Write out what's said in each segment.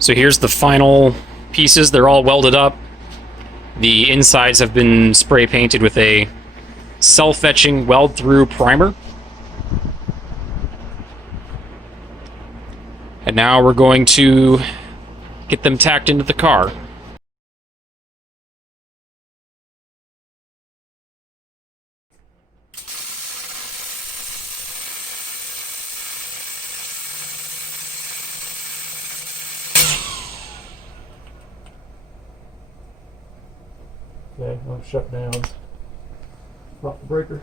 So here's the final pieces. They're all welded up. The insides have been spray painted with a self-etching weld-through primer. And now we're going to get them tacked into the car. Okay, no shutdowns. Pop the breaker.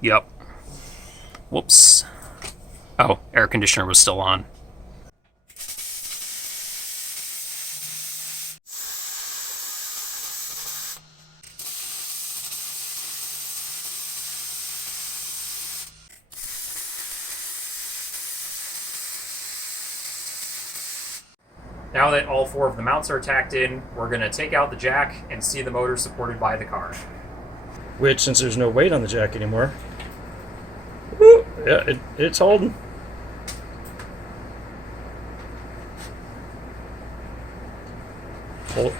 Yep. Whoops. Oh, air conditioner was still on. Now that all 4 of the mounts are tacked in, we're going to take out the jack and see the motor supported by the car. Which, since there's no weight on the jack anymore, woo, yeah, it's holding. Hold.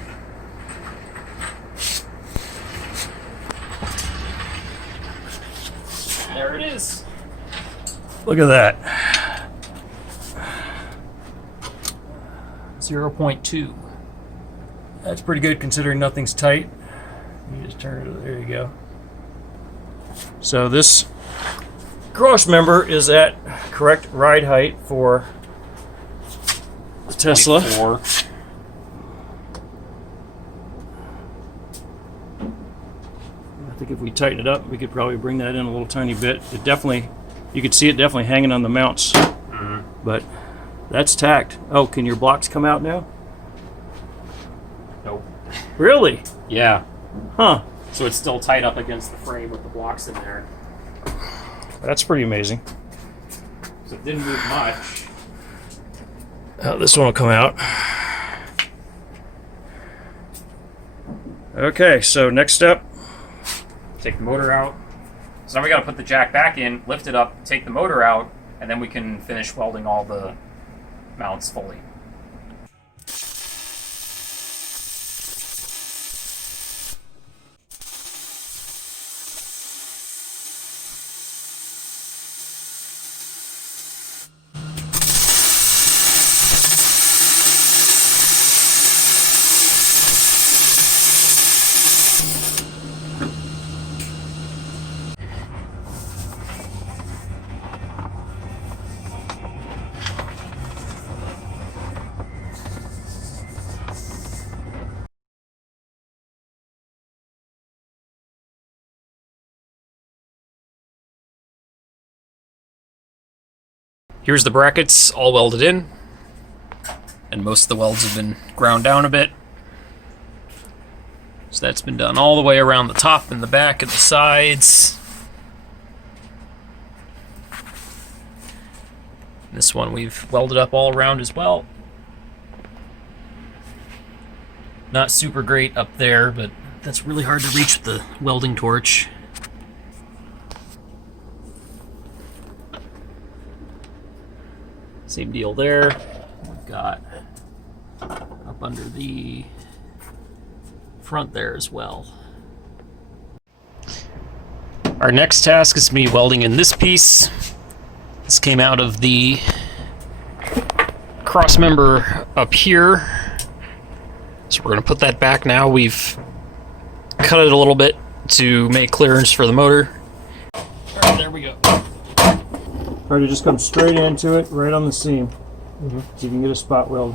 There it is. Look at that. 0.2. That's pretty good considering nothing's tight. You just turn it, there you go. So this cross member is at correct ride height for the Tesla. 4. I think if we tighten it up, we could probably bring that in a little tiny bit. It definitely, you could see it definitely hanging on the mounts. But that's tacked. Oh, can your blocks come out now? Nope. Really? Yeah. Huh. So it's still tied up against the frame with the blocks in there. That's pretty amazing. So it didn't move much. Oh, this one will come out. Okay, so next step. Take the motor out. So now we got to put the jack back in, lift it up, take the motor out, and then we can finish welding all the mounts fully. Here's the brackets all welded in, and most of the welds have been ground down a bit. So that's been done all the way around the top and the back and the sides. This one we've welded up all around as well. Not super great up there, but that's really hard to reach with the welding torch. Same deal there. We've got up under the front there as well. Our next task is to be welding in this piece. This came out of the cross member up here. So we're going to put that back now. We've cut it a little bit to make clearance for the motor. All right, there we go. Or to just come straight into it, right on the seam. So you can get a spot weld.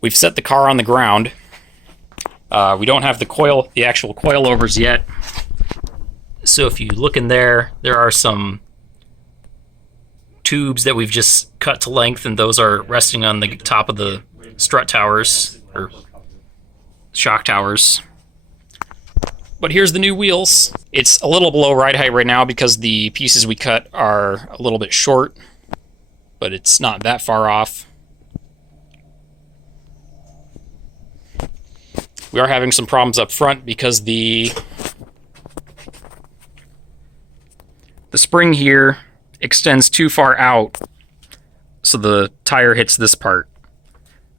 We've set the car on the ground. We don't have the actual coilovers yet. So if you look in there, there are some tubes that we've just cut to length, and those are resting on the top of the strut towers, or shock towers. But here's the new wheels. It's a little below ride height right now because the pieces we cut are a little bit short, but it's not that far off. we are having some problems up front because the spring here extends too far out, so the tire hits this part.